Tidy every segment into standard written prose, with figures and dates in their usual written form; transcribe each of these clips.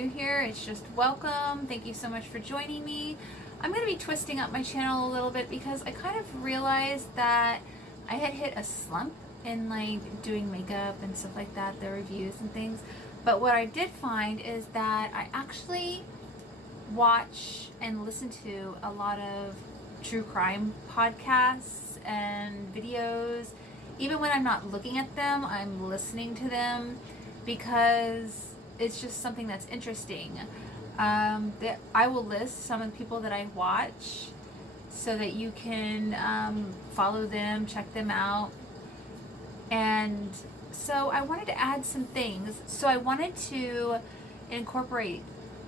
new here, it's just welcome. Thank you so much for joining me. I'm going to be twisting up my channel a little bit because I kind of realized that I had hit a slump in like doing makeup and stuff like that, the reviews and things. But what I did find is that I actually watch and listen to a lot of true crime podcasts and videos. Even when I'm not looking at them, I'm listening to them because it's just something that's interesting. I will list some of the people that I watch so that you can follow them, check them out. And so I wanted to add some things. So I wanted to incorporate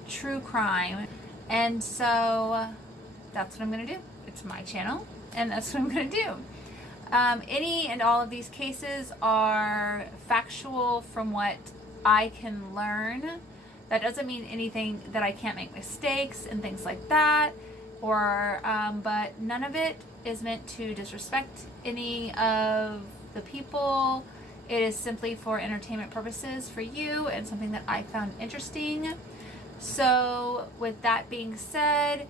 true crime. And so that's what I'm going to do. It's my channel, and that's what I'm going to do. Any and all of these cases are factual from what I can learn. That doesn't mean anything that I can't make mistakes and things like that, but none of it is meant to disrespect any of the people. It is simply for entertainment purposes for you and something that I found interesting. So with that being said,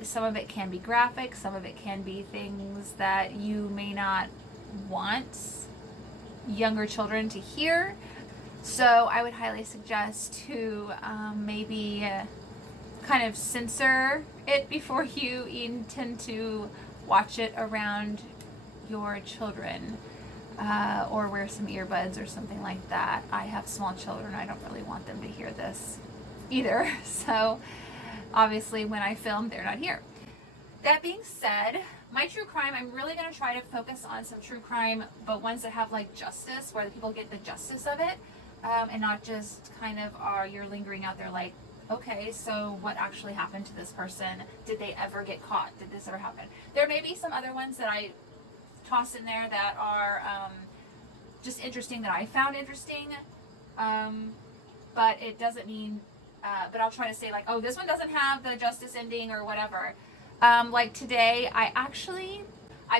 some of it can be graphic, some of it can be things that you may not want younger children to hear. So I would highly suggest to maybe kind of censor it before you intend to watch it around your children, or wear some earbuds or something like that. I have small children. I don't really want them to hear this either. So obviously when I film, they're not here. That being said, my true crime, I'm really going to try to focus on some true crime, but ones that have like justice, where the people get the justice of it, and not just kind of you're lingering out there like, okay, so what actually happened to this person? Did they ever get caught? Did this ever happen? There may be some other ones that I toss in there that are just interesting, that I found interesting, but it doesn't mean, but I'll try to say like, oh, this one doesn't have the justice ending or whatever. Like today, I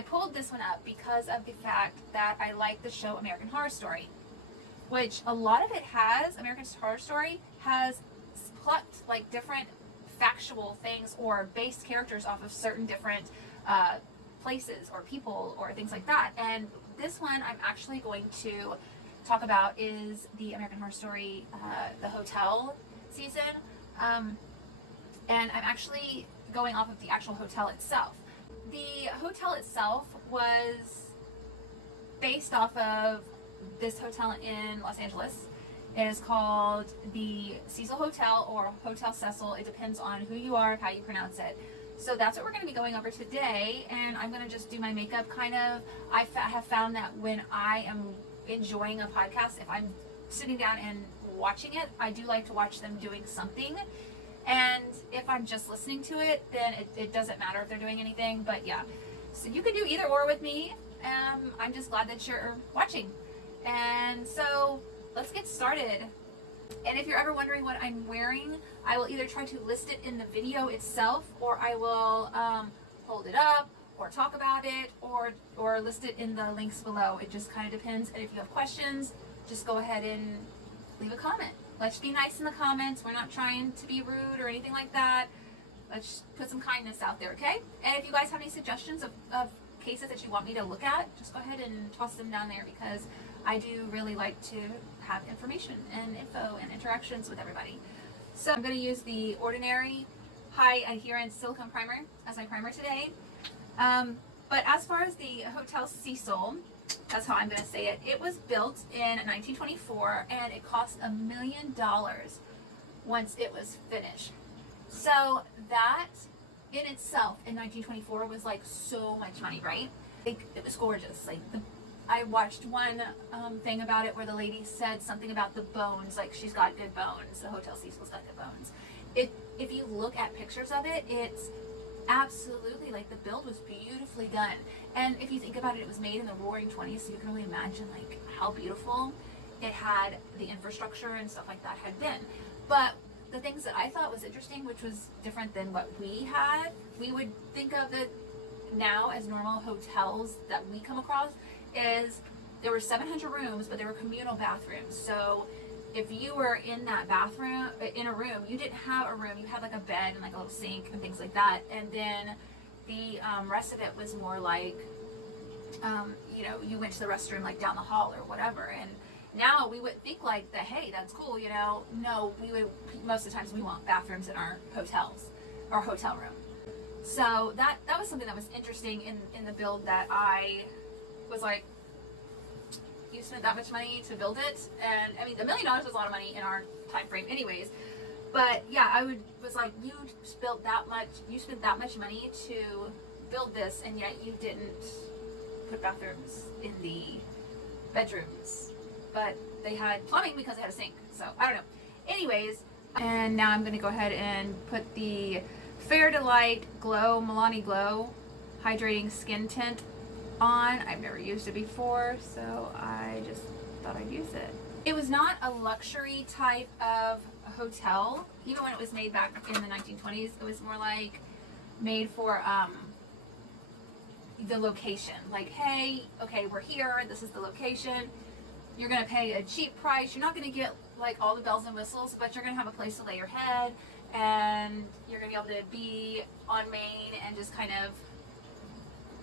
pulled this one up because of the fact that I like the show American Horror Story, which a lot of it American Horror Story has plucked like different factual things or based characters off of certain different places or people or things like that. And this one I'm actually going to talk about is the American Horror Story, the hotel season. And I'm actually going off of the actual hotel itself. The hotel itself was based off of this hotel in Los Angeles. It is called the Cecil Hotel or Hotel Cecil. It depends on who you are, how you pronounce it. So that's what we're going to be going over today, and I'm going to just do my makeup kind of. I have found that when I am enjoying a podcast, if I'm sitting down and watching it, I do like to watch them doing something. And if I'm just listening to it, then it doesn't matter if they're doing anything. But yeah, so you can do either or with me. I'm just glad that you're watching. And so let's get started. And if you're ever wondering what I'm wearing, I will either try to list it in the video itself, or I will hold it up or talk about it, or list it in the links below. It just kind of depends. And if you have questions, just go ahead and leave a comment. Let's be nice in the comments. We're not trying to be rude or anything like that. Let's put some kindness out there, okay? And if you guys have any suggestions of cases that you want me to look at, just go ahead and toss them down there, because I do really like to have information and info and interactions with everybody. So I'm going to use the Ordinary High Adherence Silicone Primer as my primer today. But as far as the Hotel Cecil, that's how I'm going to say it. It was built in 1924, and it cost $1 million once it was finished. So that in itself in 1924 was like so much money, right? It was gorgeous. Like I watched one thing about it where the lady said something about the bones, like she's got good bones. The Hotel Cecil's got good bones. If you look at pictures of it, it's absolutely like the build was beautifully done. And if you think about it, it was made in the roaring 20s, so you can only imagine like how beautiful it had, the infrastructure and stuff like that had been. But the things that I thought was interesting, which was different than what we had, we would think of it now as normal hotels that we come across, is there were 700 rooms, but there were communal bathrooms. So if you were in that bathroom, in a room, you didn't have a room. You had like a bed and like a little sink and things like that. And then the rest of it was more like, you know, you went to the restroom like down the hall or whatever. And now we would think like that, hey, that's cool, you know. No, we would, most of the times we want bathrooms in our hotels or hotel room. So that was something that was interesting in the build, that I was like, you spent that much money to build it. And I mean, $1 million was a lot of money in our time frame anyways. But yeah, I was like, you spent that much money to build this, and yet you didn't put bathrooms in the bedrooms. But they had plumbing because they had a sink. So I don't know. Anyways, and now I'm gonna go ahead and put the Fair Delight Glow Milani Glow Hydrating Skin Tint on. I've never used it before, so I just thought I'd use it. It was not a luxury type of hotel, even when it was made back in the 1920s. It was more like made for the location. Like, hey, okay, we're here, this is the location. You're gonna pay a cheap price. You're not gonna get like all the bells and whistles, but you're gonna have a place to lay your head, and you're gonna be able to be on Main and just kind of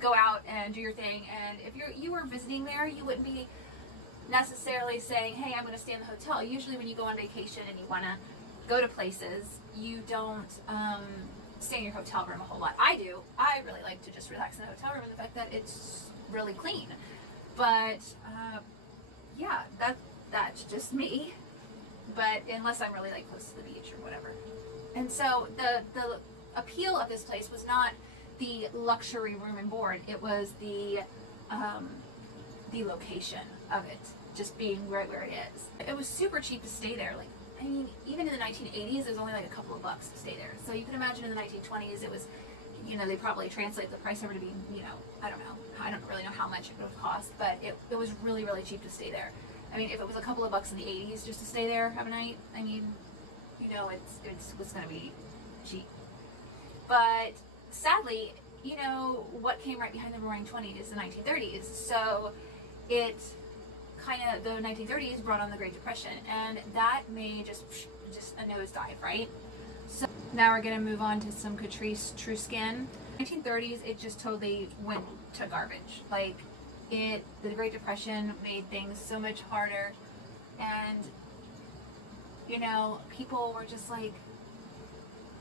go out and do your thing. And if you were visiting there, you wouldn't be necessarily saying, hey, I'm going to stay in the hotel. Usually when you go on vacation and you want to go to places, you don't stay in your hotel room a whole lot. I do. I really like to just relax in the hotel room, and the fact that it's really clean. But yeah, that's just me. But unless I'm really like close to the beach or whatever. And so the appeal of this place was not the luxury room and board. It was the location of it, just being right where it is. It was super cheap to stay there. Like, I mean, even in the 1980s, it was only like a couple of bucks to stay there. So you can imagine in the 1920s, it was, you know, they probably translate the price over to be, you know, I don't know. I don't really know how much it would have cost, but it was really, really cheap to stay there. I mean, if it was a couple of bucks in the 80s just to stay there, have a night, I mean, you know, it was going to be cheap. But sadly, you know, what came right behind the Roaring 20s is the 1930s. So it kind of, the 1930s brought on the Great Depression, and that made just a nosedive, right? So now we're going to move on to some Catrice True Skin. 1930s, it just totally went to garbage. Like, the Great Depression made things so much harder, and, you know, people were just like,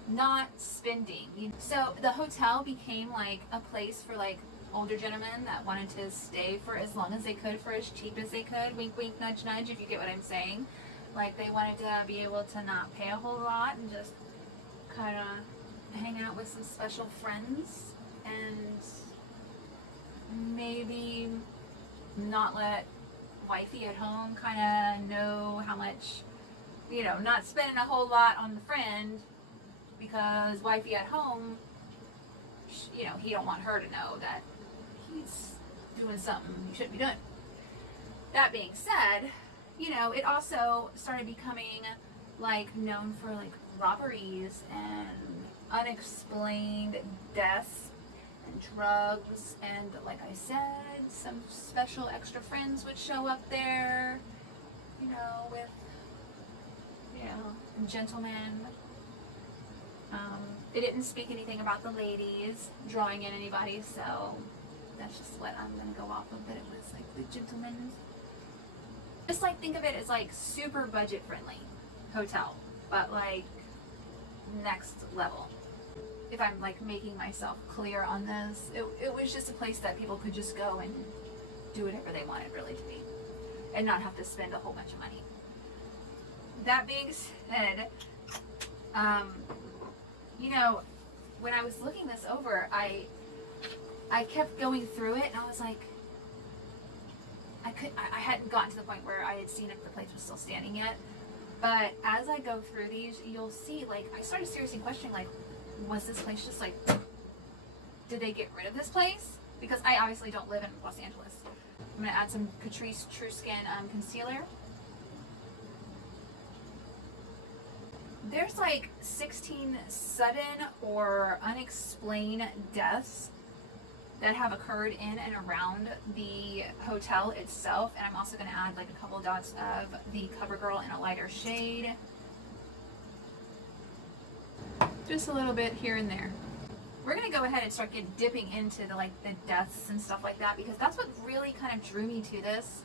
not spending. So the hotel became like a place for like older gentlemen that wanted to stay for as long as they could for as cheap as they could. Wink, wink, nudge, nudge, if you get what I'm saying. Like, they wanted to be able to not pay a whole lot and just kind of hang out with some special friends, and maybe not let wifey at home kind of know how much, you know, not spending a whole lot on the friend, because wifey at home, you know, he don't want her to know that he's doing something he shouldn't be doing. That being said, you know, it also started becoming like known for like robberies and unexplained deaths and drugs, and like I said, some special extra friends would show up there, you know, with, you know, gentlemen. They didn't speak anything about the ladies drawing in anybody, so that's just what I'm gonna go off of, that it was like the gentlemen. Just like, think of it as like super budget friendly hotel, but like next level. If I'm like making myself clear on this, it was just a place that people could just go and do whatever they wanted really to be, and not have to spend a whole bunch of money. That being said, you know, when I was looking this over, I kept going through it, and I was like, I hadn't gotten to the point where I had seen if the place was still standing yet. But as I go through these, you'll see, like, I started seriously questioning, like, was this place just like, did they get rid of this place? Because I obviously don't live in Los Angeles. I'm gonna add some Catrice True Skin concealer. There's like 16 sudden or unexplained deaths that have occurred in and around the hotel itself. And I'm also going to add like a couple dots of the CoverGirl in a lighter shade. Just a little bit here and there. We're going to go ahead and start dipping into the deaths and stuff like that, because that's what really kind of drew me to this.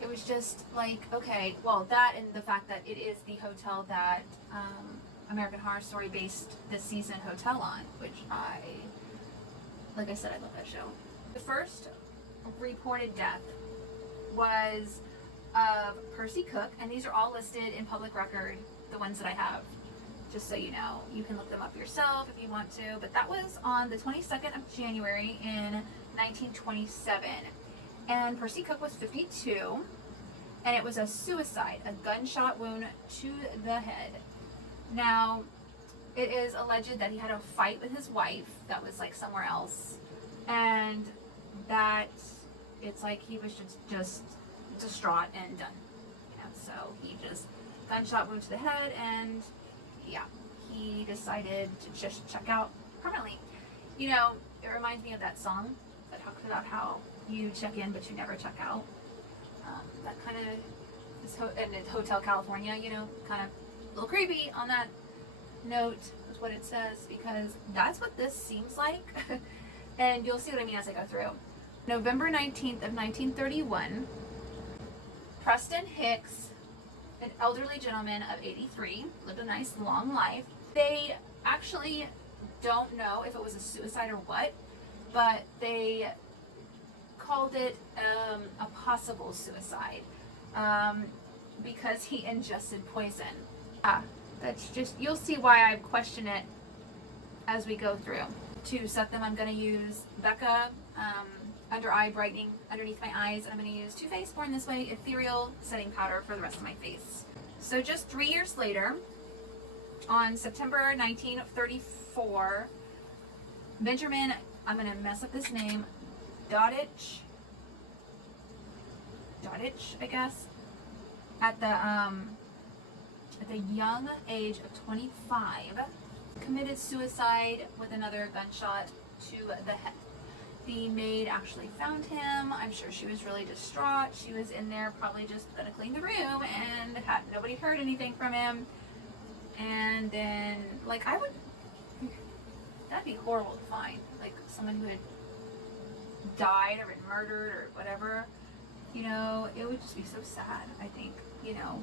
It was just like, okay, well, that and the fact that it is the hotel that American Horror Story based this season hotel on, which like I said, I love that show. The first reported death was of Percy Cook, and these are all listed in public record, the ones that I have, just so you know. You can look them up yourself if you want to, but that was on the 22nd of January in 1927, and Percy Cook was 52, and it was a suicide, a gunshot wound to the head. Now, it is alleged that he had a fight with his wife that was like somewhere else, and that it's like he was just distraught and done, you know. So he just gunshot wound to the head, and yeah, he decided to just check out permanently. You know, it reminds me of that song that talks about how you check in but you never check out. That kind of is and it's Hotel California, you know, kind of a little creepy on that note is what it says, because that's what this seems like. And you'll see what I mean as I go through. November 19th of 1931, Preston Hicks, an elderly gentleman of 83, lived a nice long life. They actually don't know if it was a suicide or what, but they called it a possible suicide because he ingested poison. That's just, you'll see why I question it as we go through. To set them, I'm going to use Becca under eye brightening underneath my eyes, and I'm going to use Too Faced Born This Way ethereal setting powder for the rest of my face. So just 3 years later, on September 1934, Benjamin, I'm going to mess up this name, Dodich, I guess, at the young age of 25, committed suicide with another gunshot to the head. The maid actually found him. I'm sure she was really distraught. She was in there probably just gonna clean the room, and nobody heard anything from him. And then, like, that'd be horrible to find, like someone who had died or been murdered or whatever. You know, it would just be so sad, I think. You know,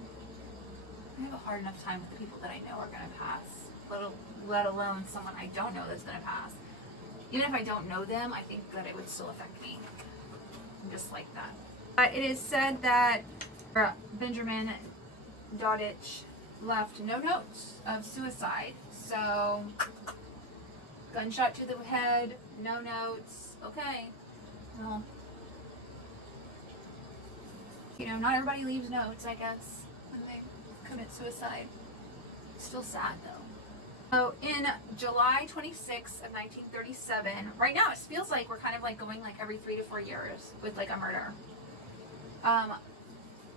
I have a hard enough time with the people that I know are going to pass, let alone someone I don't know that's going to pass. Even if I don't know them, I think that it would still affect me. Just like that. It is said that Benjamin Dodich left no notes of suicide. So, gunshot to the head, no notes. Okay. Well, you know, not everybody leaves notes, I guess, when they commit suicide. Still sad, though. So, in July 26th of 1937, right now it feels like we're kind of like going like every 3 to 4 years with like a murder.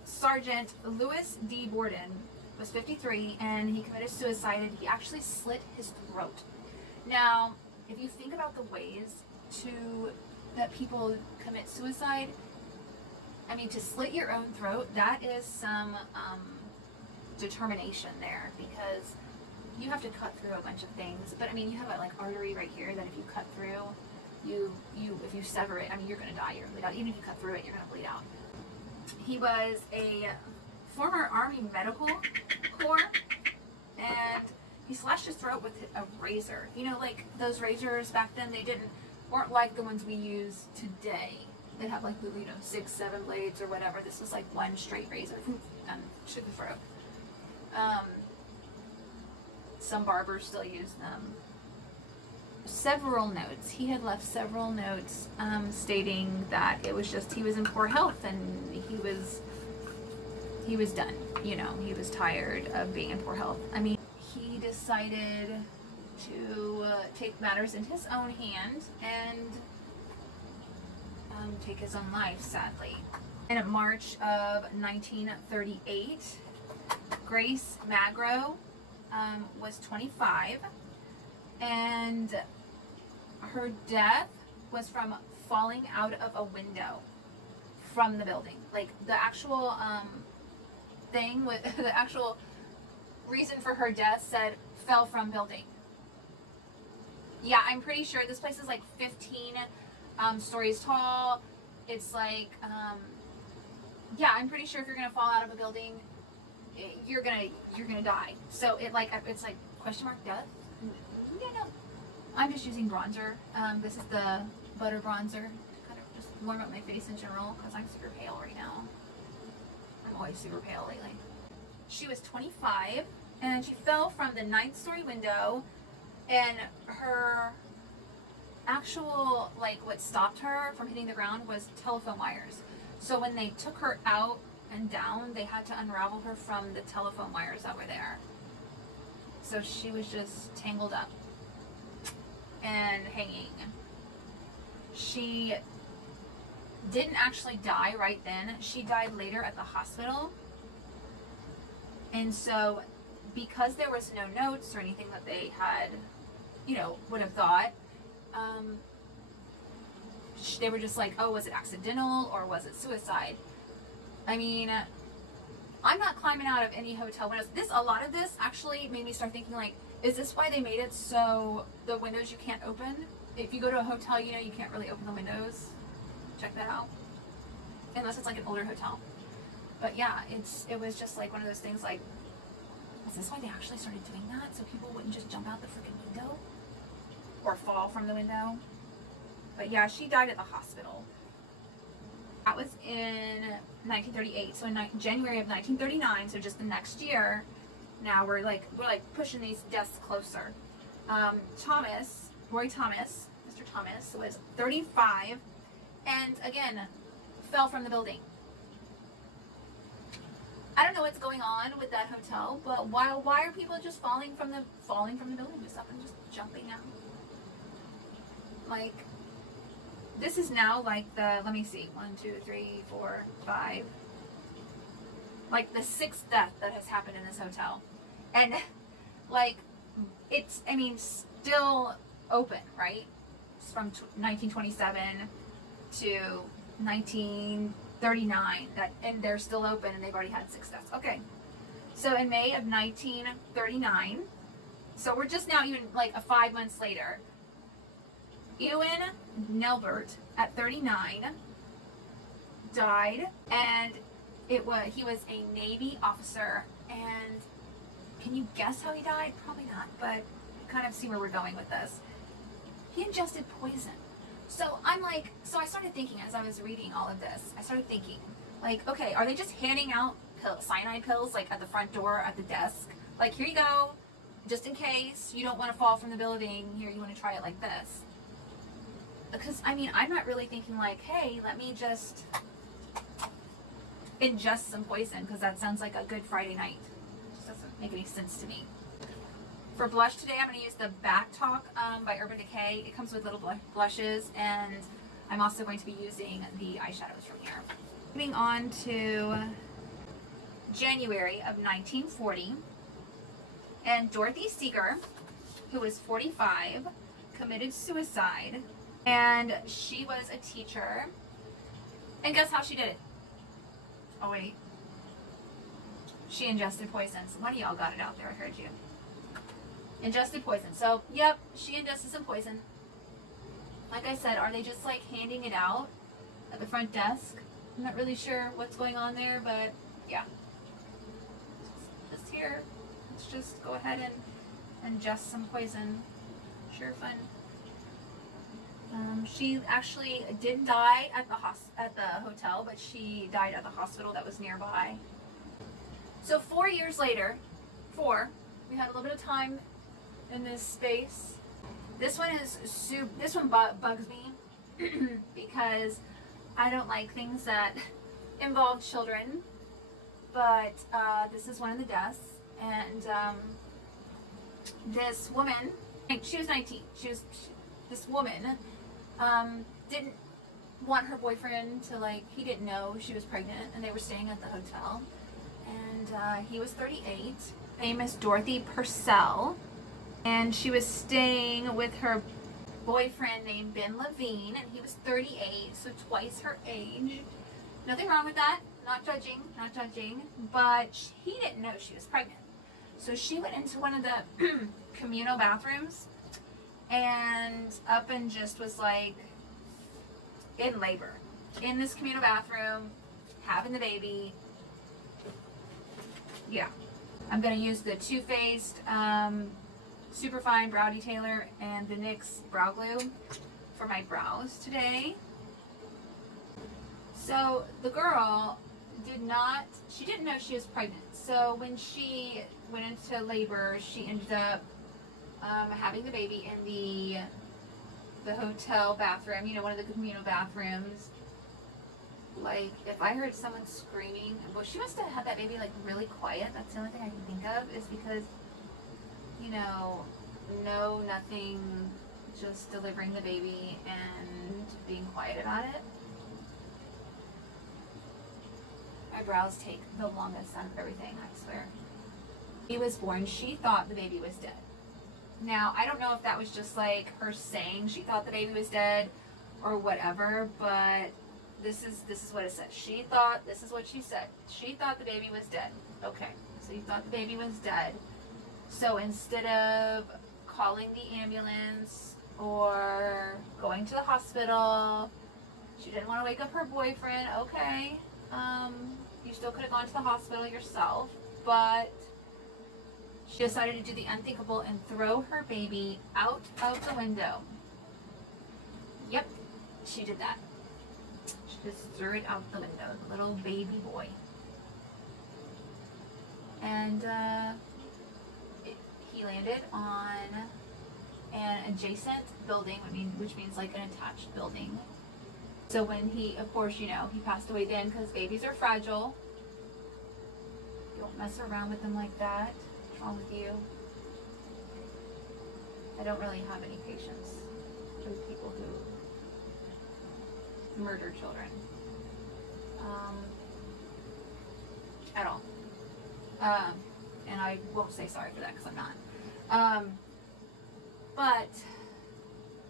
Sergeant Lewis D. Borden was 53, and he committed suicide, and he actually slit his throat. Now, if you think about the ways that people commit suicide, I mean, to slit your own throat, that is some determination there, because you have to cut through a bunch of things. But I mean, you have a like artery right here that if you cut through, if you sever it, I mean, you're gonna die. You're gonna bleed out. Even if you cut through it, you're gonna bleed out. He was a former Army Medical Corps, and he slashed his throat with a razor. You know, like those razors back then, weren't like the ones we use today. They have like the, 6, 7 blades or whatever. This was like one straight razor and shook the throat. Some barbers still use them. Several notes. He had left several notes stating that it was just he was in poor health and he was done. You know, he was tired of being in poor health. I mean, he decided to take matters in his own hand and take his own life, sadly. In March of 1938, Grace Magro was 25, and her death was from falling out of a window from the building. Like the actual thing with the actual reason for her death said fell from building. Yeah, I'm pretty sure this place is like 15 stories tall. It's like, yeah, I'm pretty sure if you're gonna fall out of a building, you're gonna die. So it's like question mark death. Yeah, no. I'm just using bronzer. This is the butter bronzer to kind of just warm up my face in general because I'm super pale right now. I'm always super pale lately. She was 25 and she fell from the 9th story window, and her actual, like, what stopped her from hitting the ground was telephone wires. So when they took her out and down, they had to unravel her from the telephone wires that were there. So she was just tangled up and hanging. She didn't actually die right then. She died later at the hospital. And so because there was no notes or anything that they had, would have thought, they were just like, oh, was it accidental or was it suicide? I mean, I'm not climbing out of any hotel windows. A lot of this actually made me start thinking, like, is this why they made it so the windows you can't open? If you go to a hotel, you can't really open the windows. Check that out. Unless it's like an older hotel. But yeah, it was just like one of those things like, is this why they actually started doing that? So people wouldn't just jump out the freaking window? Or fall from the window? But yeah, she died at the hospital. That was in 1938. So in January of 1939, so just the next year, now we're like pushing these deaths closer. Roy Thomas, Mr. Thomas, was 35, and again, fell from the building. I don't know what's going on with that hotel, but why are people just falling from the building, just up and just jumping out? Like, this is now like the, let me see, 1, 2, 3, 4, 5, like the 6th death that has happened in this hotel. And like, it's, I mean, still open, right? It's from 1927 to 1939, and they're still open, and they've already had 6 deaths. Okay, so in May of 1939, so we're just now even like 5 months later, Ewan Nelbert at 39 died, and he was a Navy officer. And can you guess how he died? Probably not, but kind of see where we're going with this. He ingested poison. So I started thinking as I was reading all of this, I started thinking, like, okay, are they just handing out cyanide pills, like at the front door, at the desk? Like, here you go, just in case you don't want to fall from the building, here, you want to try it like this. Because, I mean, I'm not really thinking like, hey, let me just ingest some poison, because that sounds like a good Friday night. It just doesn't make any sense to me. For blush today, I'm going to use the Back Talk by Urban Decay. It comes with little blushes, and I'm also going to be using the eyeshadows from here. Moving on to January of 1940, and Dorothy Seeger, who was 45, committed suicide, and she was a teacher. And guess how she did it? Oh wait, she ingested poison. So one of y'all got it out there, I heard you. Ingested poison. So, yep, she ingested some poison. Like I said, are they just like handing it out at the front desk? I'm not really sure what's going on there, but yeah. Just here. Let's just go ahead and ingest some poison. Sure fun. She actually did die at the hotel, but she died at the hospital that was nearby. So 4 years later, we had a little bit of time in this space. This one bugs me because I don't like things that involve children, but this is one of the deaths, and this woman, she was 19. This woman didn't want her boyfriend to, like, he didn't know she was pregnant, and they were staying at the hotel, and he was 38. Famous Dorothy Purcell, and she was staying with her boyfriend named Ben Levine, and he was 38, so twice her age. Nothing wrong with that. Not judging, but he didn't know she was pregnant. So she went into one of the communal bathrooms and up and just was like in labor in this communal bathroom, having the baby. Yeah. I'm going to use the Too Faced Superfine Brow Detailer and the NYX Brow Glue for my brows today. So the girl she didn't know she was pregnant. So when she went into labor, she ended up having the baby in the hotel bathroom, one of the communal bathrooms. Like, if I heard someone screaming, well, she must have had that baby like really quiet. That's the only thing I can think of, is because, no, nothing, just delivering the baby and being quiet about it. My brows take the longest out of everything, I swear. He was born, she thought the baby was dead. Now, I don't know if that was just like her saying she thought the baby was dead or whatever, but this is what it said. This is what she said. She thought the baby was dead. Okay, so you thought the baby was dead. So instead of calling the ambulance or going to the hospital, she didn't want to wake up her boyfriend. Okay, you still could have gone to the hospital yourself, but she decided to do the unthinkable and throw her baby out of the window. Yep, she did that. She just threw it out the window, the little baby boy. And he landed on an adjacent building, which means like an attached building. So when he, of course, he passed away then, because babies are fragile. You don't mess around with them like that. What's wrong with you? I don't really have any patience with people who murder children. At all. And I won't say sorry for that, because I'm not. But,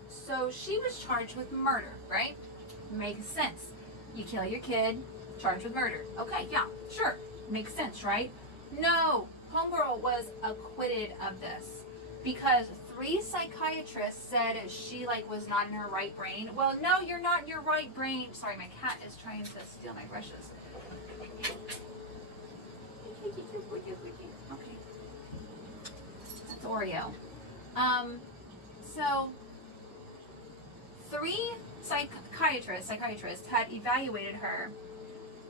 so she was charged with murder, right? Makes sense. You kill your kid, charged with murder. Okay, yeah, sure. Makes sense, right? No, homegirl was acquitted of this because 3 psychiatrists said she was not in her right brain. Well, no, you're not in your right brain. Sorry, my cat is trying to steal my brushes. Okay. That's Oreo. So 3 psychiatrists had evaluated her,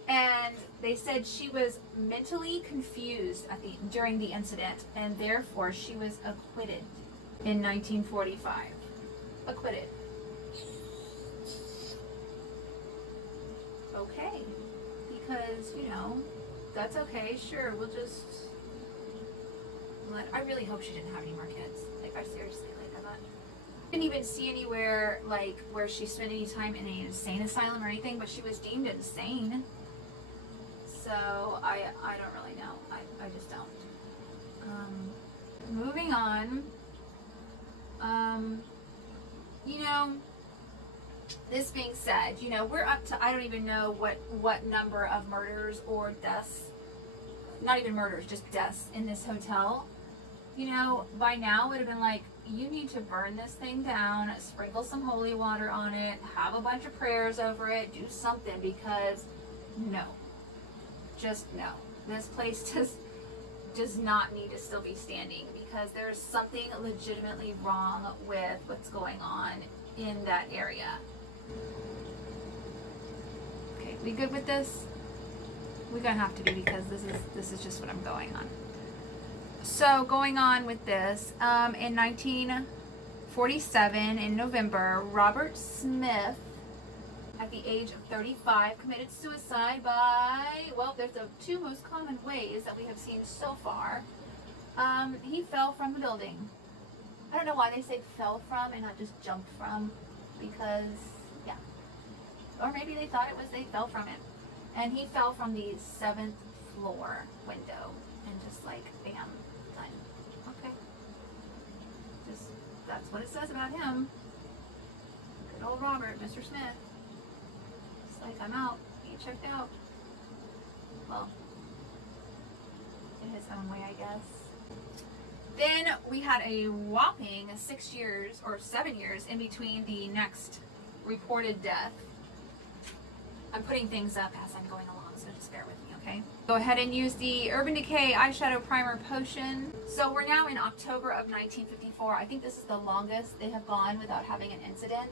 and they said she was mentally confused during the incident, and therefore she was acquitted in 1945. Acquitted. Okay, because that's okay. Sure, we'll just I really hope she didn't have any more kids. I seriously, I'm not. Didn't even see anywhere where she spent any time in an insane asylum or anything, but she was deemed insane. So I don't really know. I just don't. Moving on. This being said, we're up to, I don't even know what number of murders or deaths, not even murders, just deaths in this hotel. By now it would have been you need to burn this thing down, sprinkle some holy water on it, have a bunch of prayers over it, do something, because no. Just no. This place does not need to still be standing, because there's something legitimately wrong with what's going on in that area. Okay, we good with this? We're gonna have to be, because this is just what I'm going on. So going on with this, in 1947, in November, Robert Smith, at the age of 35, committed suicide by, there's the 2 most common ways that we have seen so far. He fell from the building. I don't know why they say fell from and not just jumped from, because, yeah. Or maybe they thought they fell from it. And he fell from the 7th floor window, and just bam, done. Okay. That's what it says about him. old Robert, Mr. Smith. It's like, I'm out. He checked out. Well, in his own way, I guess. Then we had a whopping 6 years or 7 years in between the next reported death. I'm putting things up as I'm going along, so just bear with me, okay? Go ahead and use the Urban Decay Eyeshadow Primer Potion. So we're now in October of 1954. I think this is the longest they have gone without having an incident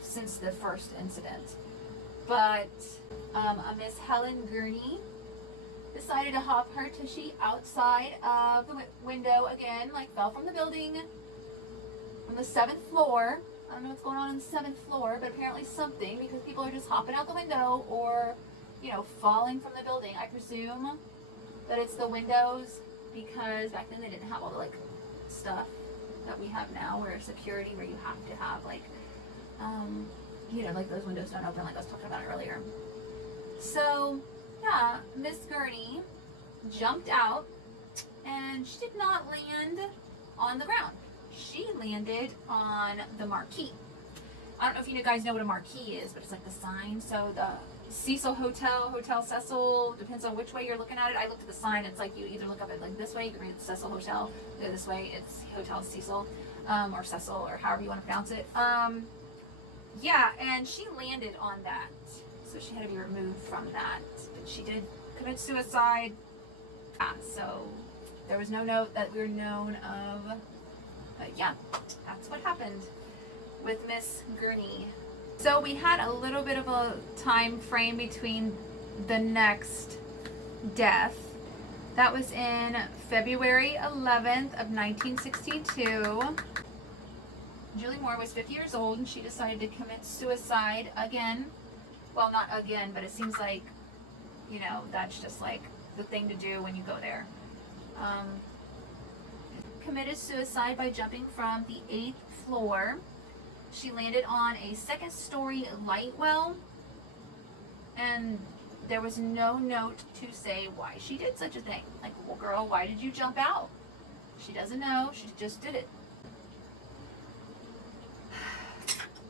since the first incident. But a Miss Helen Gurney decided to hop her tushy outside of the window again, like fell from the building from the 7th floor. I don't know what's going on the 7th floor, but apparently something, because people are just hopping out the window or, you know, falling from the building. I presume that it's the windows, because back then they didn't have all the like stuff that we have now, where security, where you have to have like, you know, like those windows don't open, like I was talking about earlier. So yeah, Miss Gurney jumped out, and she did not land on the ground. She landed on the marquee. I don't know if you guys know what a marquee is, but it's like the sign. So the Cecil Hotel, Hotel Cecil, depends on which way you're looking at it. I looked at the sign. It's like you either look up it like this way, you can read Cecil Hotel. Go this way, it's Hotel Cecil, or Cecil, or however you want to pronounce it. Yeah, and she landed on that. So she had to be removed from that. But she did commit suicide. So there was no note that we were known of. But yeah, that's what happened with Miss Gurney. So we had a little bit of a time frame between the next death. That was in February 11th of 1962. Julie Moore was 50 years old, and she decided to commit suicide again. Well, not again, but it seems like, you know, that's just like the thing to do when you go there. Committed suicide by jumping from the 8th floor. She landed on a 2nd-story light well, and there was no note to say why she did such a thing. Like, well, girl, why did you jump out? She doesn't know. She just did it.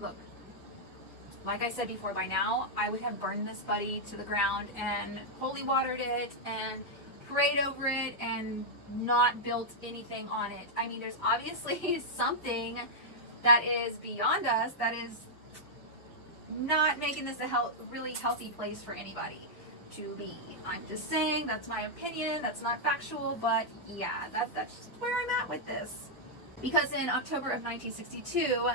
Look, like I said before, by now, I would have burned this buddy to the ground and holy watered it and prayed over it and not built anything on it. I mean, there's obviously something that is beyond us that is not making this a really healthy place for anybody to be. I'm just saying, that's my opinion, that's not factual, but yeah, that's just where I'm at with this. Because in October of 1962,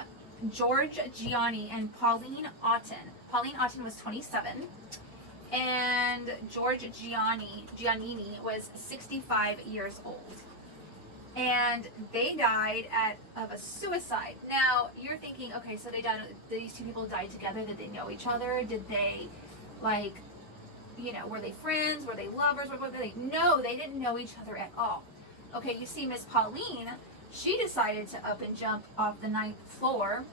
George Gianni and Pauline Otten was 27, and George Giannini was 65 years old. And they died of a suicide. Now, you're thinking, okay, so these two people died together. Did they know each other? Did they, like, you know, were they friends? Were they lovers? No, they didn't know each other at all. Okay, you see Miss Pauline, she decided to up and jump off the 9th floor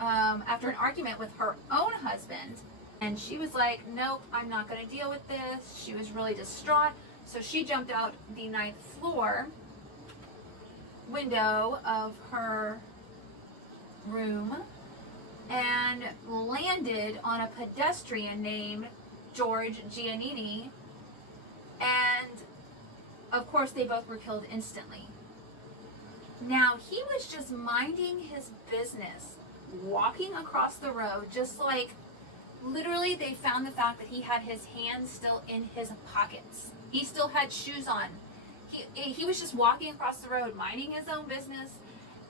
after an argument with her own husband. And she was like, nope, I'm not going to deal with this. She was really distraught. So she jumped out the 9th floor window of her room and landed on a pedestrian named George Giannini. And of course, they both were killed instantly. Now, he was just minding his business, walking across the road, just like, literally, they found the fact that he had his hands still in his pockets. He still had shoes on. He was just walking across the road, minding his own business,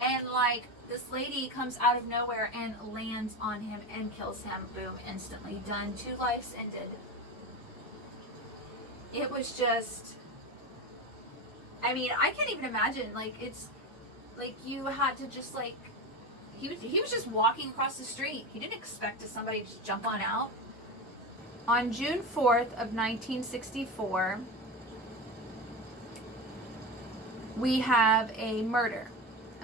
and like, this lady comes out of nowhere and lands on him and kills him. Boom, instantly done. 2 lives ended. It was just, I mean, I can't even imagine, like, it's like you had to just like, he was just walking across the street. He didn't expect somebody to jump on out. On June 4th of 1964, we have a murder,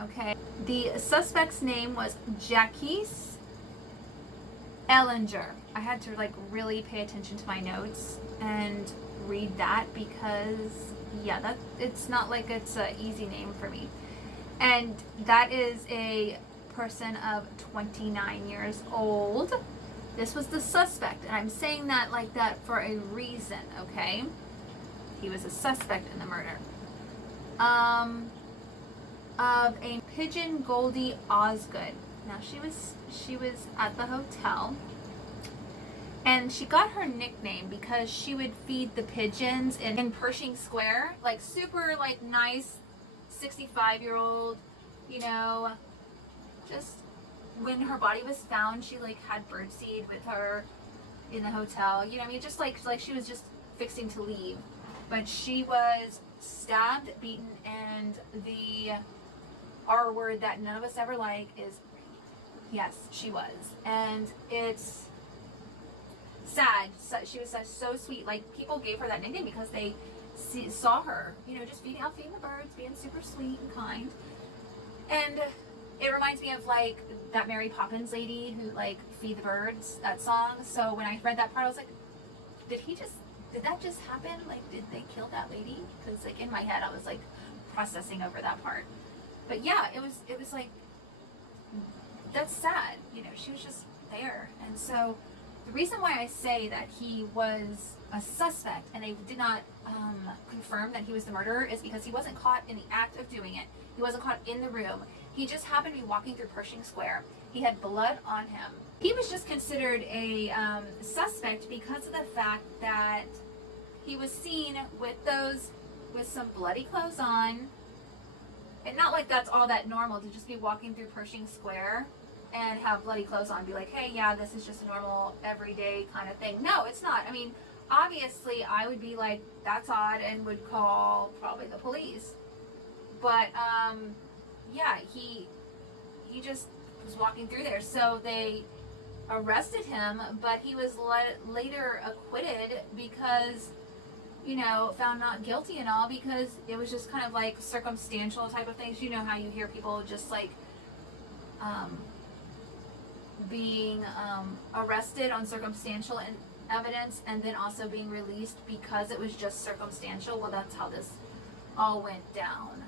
okay? The suspect's name was Jacques Eleanor. I had to like really pay attention to my notes and read that because, yeah, it's not like it's an easy name for me. And that is a person of 29 years old. This was the suspect, and I'm saying that like that for a reason, okay? He was a suspect in the murder. Of a Pigeon Goldie Osgood. Now she was at the hotel, and she got her nickname because she would feed the pigeons in Pershing Square, like super like nice 65-year-old, you know, just when her body was found, she like had birdseed with her in the hotel, you know what I mean, just like she was just fixing to leave, but she was stabbed, beaten, and the R word that none of us ever like is yes, she was. And it's sad. She was so sweet. Like, people gave her that nickname because they saw her, you know, just feeding the birds, being super sweet and kind. And it reminds me of like that Mary Poppins lady who like feed the birds, that song. So when I read that part, I was like, did that just happen? Like, did they kill that lady? Because like in my head, I was like processing over that part. But yeah, it was like, that's sad, you know, she was just there. And so the reason why I say that he was a suspect and they did not confirm that he was the murderer is because he wasn't caught in the act of doing it. He wasn't caught in the room. He just happened to be walking through Pershing Square. He had blood on him. He was just considered a suspect because of the fact that he was seen with some bloody clothes on. And not like that's all that normal to just be walking through Pershing Square and have bloody clothes on, be like, hey, yeah, this is just a normal everyday kind of thing. No, it's not. I mean, obviously I would be like, that's odd, and would call probably the police. But yeah, he just was walking through there. So they arrested him, but he was later acquitted because, you know, found not guilty and all, because it was just kind of like circumstantial type of things. You know how you hear people just like being arrested on circumstantial evidence and then also being released because it was just circumstantial. Well, that's how this all went down.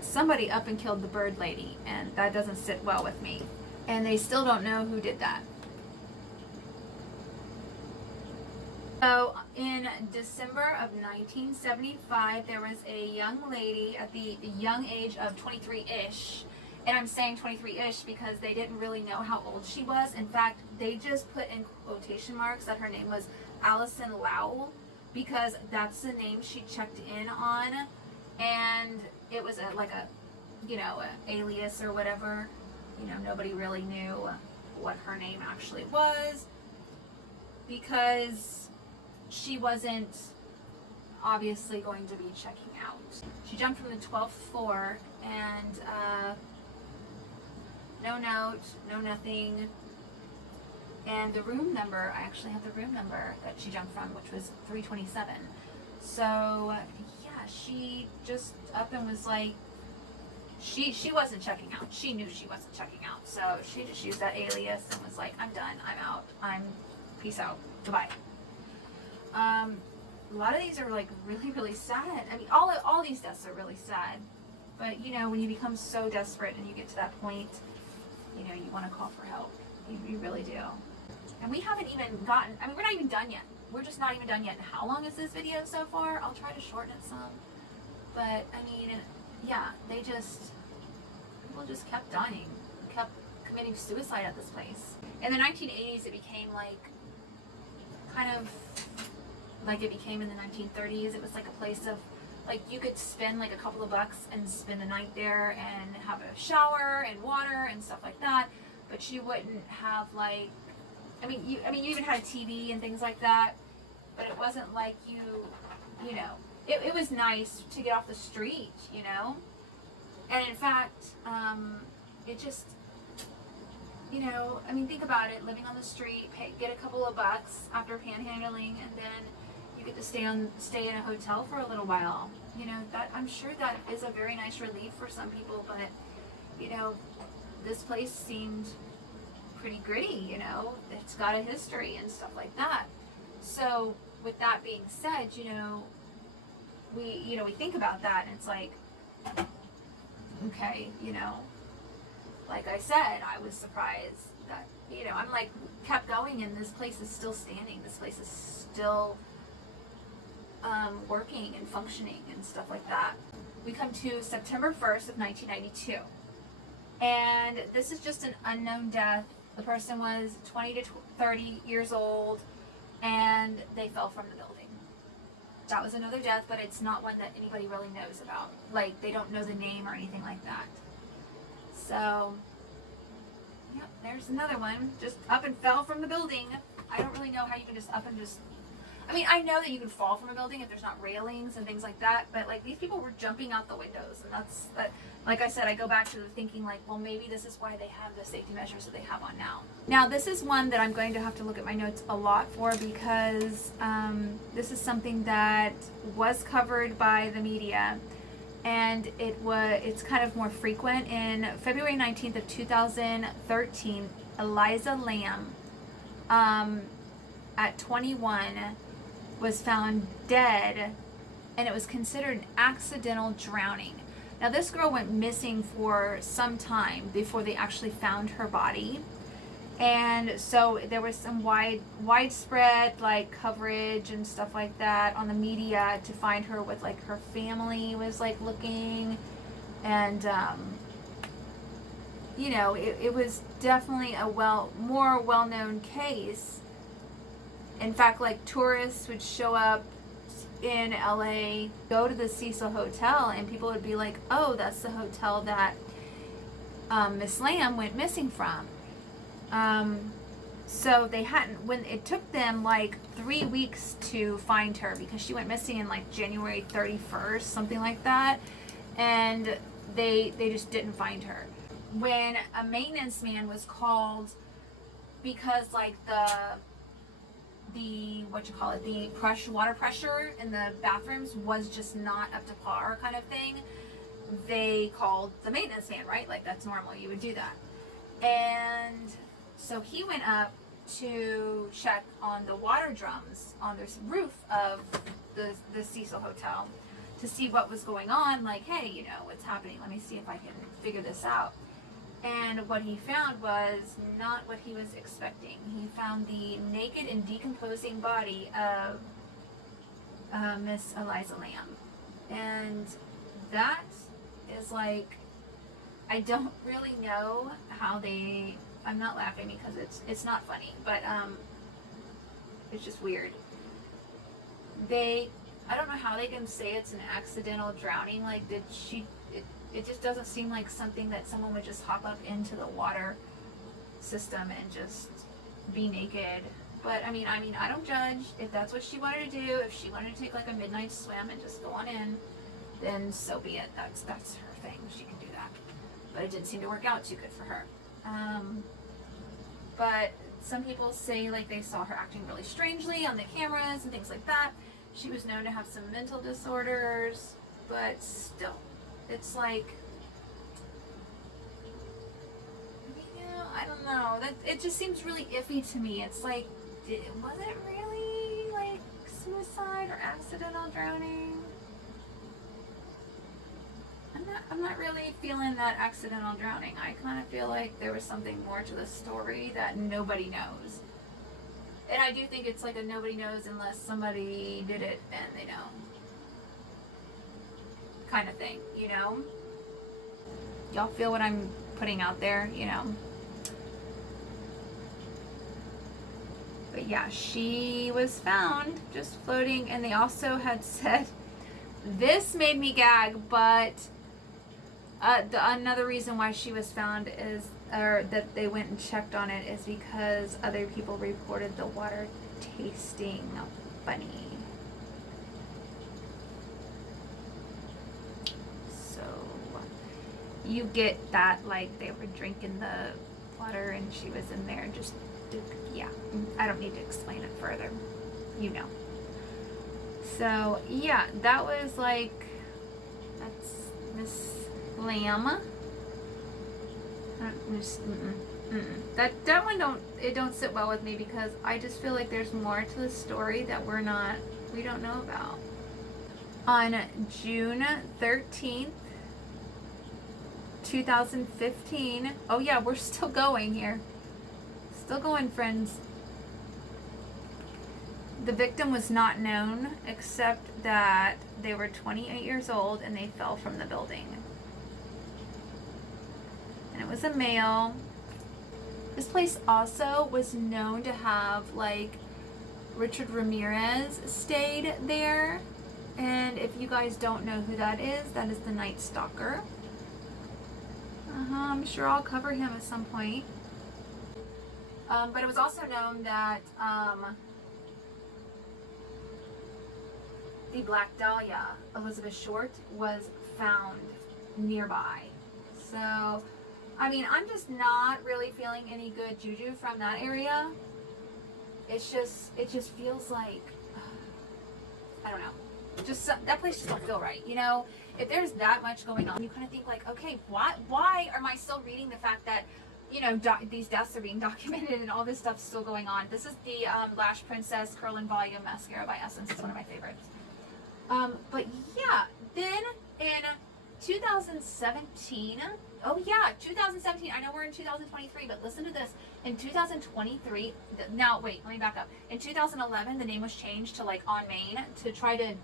Somebody up and killed the bird lady, and that doesn't sit well with me. And they still don't know who did that. So in December of 1975, there was a young lady at the young age of 23-ish. And I'm saying 23-ish because they didn't really know how old she was. In fact, they just put in quotation marks that her name was Allison Lowell because that's the name she checked in on. And it was like a, you know, a alias or whatever. You know, nobody really knew what her name actually was because she wasn't obviously going to be checking out. She jumped from the 12th floor and no note, no nothing. And the room number, I actually have the room number that she jumped from, which was 327. So yeah, she just up and was like, she wasn't checking out. She knew she wasn't checking out. So she just used that alias and was like, I'm done, I'm out, peace out, goodbye. A lot of these are like really, really sad. I mean, all these deaths are really sad. But you know, when you become so desperate and you get to that point, you know, you want to call for help. You really do. And we haven't even gotten, I mean, we're not even done yet. We're just not even done yet. And how long is this video so far? I'll try to shorten it some. But I mean, yeah, people just kept dying, kept committing suicide at this place. In the 1980s, it became like, kind of like it became in the 1930s. It was like a place of, like, you could spend like a couple of bucks and spend the night there and have a shower and water and stuff like that. But you wouldn't have like, you even had a TV and things like that. But it wasn't like you know, it was nice to get off the street, you know. And in fact, it just, you know, I mean, think about it, living on the street, get a couple of bucks after panhandling, and then you get to stay in a hotel for a little while. You know, that, I'm sure that is a very nice relief for some people, but, you know, this place seemed pretty gritty, you know, it's got a history and stuff like that. So with that being said, you know, we think about that and it's like, okay, you know, like I said, I was surprised that, you know, I'm like, kept going and this place is still standing. This place is still working and functioning and stuff like that. We come to September 1st of 1992. And this is just an unknown death. The person was 20 to 30 years old and they fell from the building. That was another death, but it's not one that anybody really knows about. Like, they don't know the name or anything like that. So, yep, there's another one. Just up and fell from the building. I don't really know how you can just up and just... I mean, I know that you can fall from a building if there's not railings and things like that, but like these people were jumping out the windows, and that's, like I said, I go back to the thinking like, well, maybe this is why they have the safety measures that they have on now. Now, this is one that I'm going to have to look at my notes a lot for because this is something that was covered by the media, and it's kind of more frequent. In February 19th of 2013, Eliza Lamb, at 21, was found dead, and it was considered an accidental drowning. Now, this girl went missing for some time before they actually found her body, and so there was some widespread like coverage and stuff like that on the media to find her, with like her family was like looking, and you know, it was definitely a more well-known case. In fact, like tourists would show up in LA, go to the Cecil Hotel, and people would be like, oh, that's the hotel that Miss Lamb went missing from. So they hadn't, when it took them like 3 weeks to find her, because she went missing in like January 31st, something like that, and they just didn't find her. When a maintenance man was called, because like the water pressure in the bathrooms was just not up to par, kind of thing, they called the maintenance man, right? Like, that's normal, you would do that. And so he went up to check on the water drums on the roof of the Cecil Hotel to see what was going on. Like, hey, you know, what's happening? Let me see if I can figure this out. And what he found was not what he was expecting. He found the naked and decomposing body of Miss Eliza Lamb. And that is like, I don't really know how they, I'm not laughing because it's not funny, but it's just weird. I don't know how they can say it's an accidental drowning. Like, it just doesn't seem like something that someone would just hop up into the water system and just be naked. But I mean, I don't judge. If that's what she wanted to do, if she wanted to take like a midnight swim and just go on in, then so be it. That's her thing. She can do that. But it didn't seem to work out too good for her. But some people say like they saw her acting really strangely on the cameras and things like that. She was known to have some mental disorders, but still. It's like, you know, I don't know. It just seems really iffy to me. It's like, was it really like suicide or accidental drowning? I'm not really feeling that accidental drowning. I kind of feel like there was something more to the story that nobody knows. And I do think it's like a nobody knows unless somebody did it and they know. Kind of thing, you know? Y'all feel what I'm putting out there, you know? But yeah, she was found just floating, and they also had said, this made me gag, but another reason why she was found is, or that they went and checked on it, is because other people reported the water tasting funny. You get that, like, they were drinking the water and she was in there just, yeah, I don't need to explain it further, you know. So, yeah, that was, like, that's Miss Lamb. That one don't sit well with me, because I just feel like there's more to the story that we don't know about. On June 13th, 2015. Oh yeah, we're still going here. Still going, friends. The victim was not known, except that they were 28 years old and they fell from the building. And it was a male. This place also was known to have, like, Richard Ramirez stayed there. And if you guys don't know who that is the Night Stalker. I'm sure I'll cover him at some point. But it was also known that the Black Dahlia, Elizabeth Short, was found nearby. So, I mean, I'm just not really feeling any good juju from that area. It just feels like, I don't know. Just that place just don't feel right, you know. If there's that much going on, you kind of think like, okay, why am I still reading the fact that, you know, these deaths are being documented and all this stuff's still going on? This is the Lash Princess Curl and Volume Mascara by Essence. It's one of my favorites. But yeah, then in 2017, oh yeah, 2017, I know we're in 2023, but listen to this. In 2023, now wait, let me back up. In 2011, the name was changed to like On Main to try to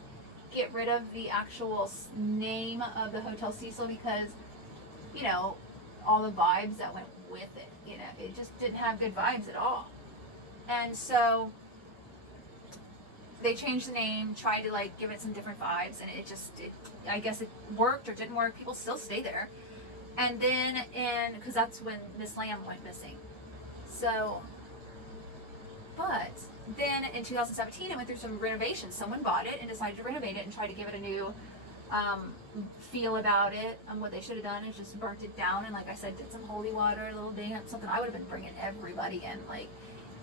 get rid of the actual name of the Hotel Cecil because, you know, all the vibes that went with it, you know, it just didn't have good vibes at all. And so they changed the name, tried to like give it some different vibes, and I guess it worked or didn't work. People still stay there. And then because that's when Miss Lamb went missing. So, but then in 2017, it went through some renovations. Someone bought it and decided to renovate it and try to give it a new feel about it. What they should have done is just burnt it down and, like I said, did some holy water, a little damp, something. I would have been bringing everybody in, like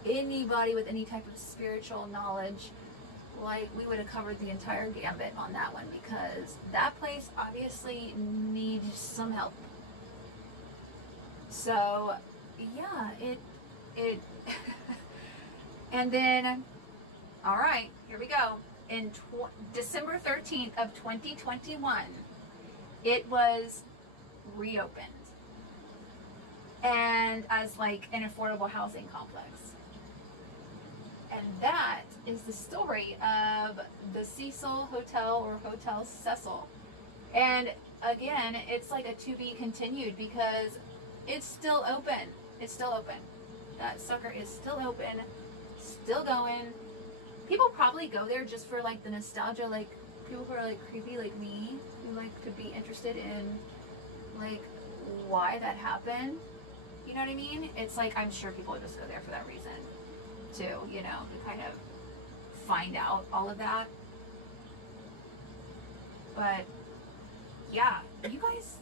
anybody with any type of spiritual knowledge. Like, we would have covered the entire gambit on that one because that place obviously needs some help. So, yeah, it and then, all right, here we go. In December 13th of 2021, it was reopened and as like an affordable housing complex. And that is the story of the Cecil Hotel or Hotel Cecil. And again, it's like a to be continued because it's still open. It's still open. That sucker is still open, still going. People probably go there just for like the nostalgia, like people who are like creepy like me, who like to be interested in like why that happened. You know what I mean? It's like, I'm sure people just go there for that reason too, you know, to kind of find out all of that. But yeah, you guys,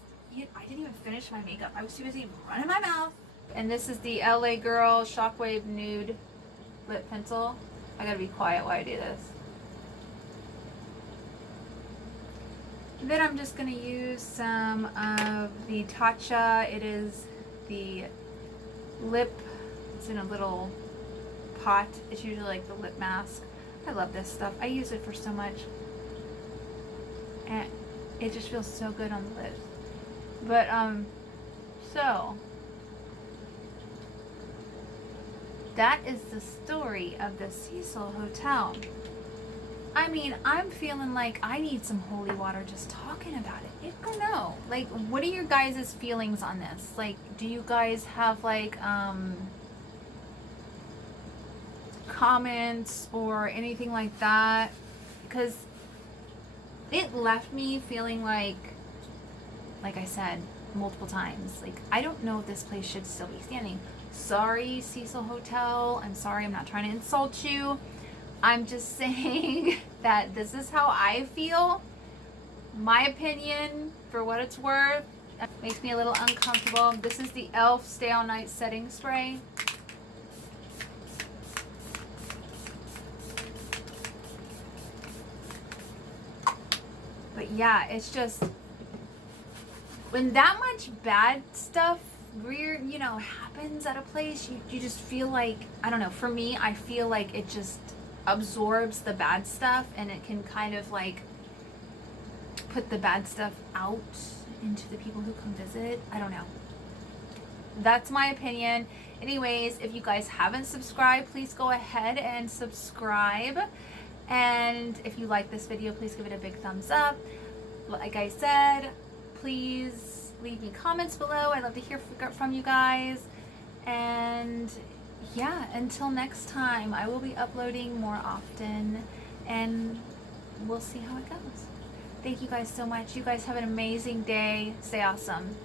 I didn't even finish my makeup. I was too busy running my mouth. And this is the LA Girl Shockwave Nude Lip Pencil. I gotta be quiet while I do this. Then I'm just gonna use some of the Tatcha. It is the lip, it's in a little pot. It's usually like the lip mask. I love this stuff. I use it for so much. And it just feels so good on the lips. But, so that is the story of the Cecil Hotel. I mean, I'm feeling like I need some holy water just talking about it. I don't know. Like, what are your guys' feelings on this? Like, do you guys have like comments or anything like that? Because it left me feeling like I said multiple times, like, I don't know if this place should still be standing. Sorry, Cecil Hotel. I'm sorry. I'm not trying to insult you. I'm just saying that this is how I feel. My opinion, for what it's worth, makes me a little uncomfortable. This is the e.l.f. Stay All Night Setting Spray. But yeah, it's just, when that much bad stuff weird, you know, happens at a place, you just feel like, I don't know, for me, I feel like it just absorbs the bad stuff and it can kind of like put the bad stuff out into the people who come visit. I don't know. That's my opinion. Anyways, if you guys haven't subscribed, please go ahead and subscribe. And if you like this video, please give it a big thumbs up. Like I said, please leave me comments below. I'd love to hear from you guys. And yeah, until next time, I will be uploading more often, and we'll see how it goes. Thank you guys so much. You guys have an amazing day. Stay awesome.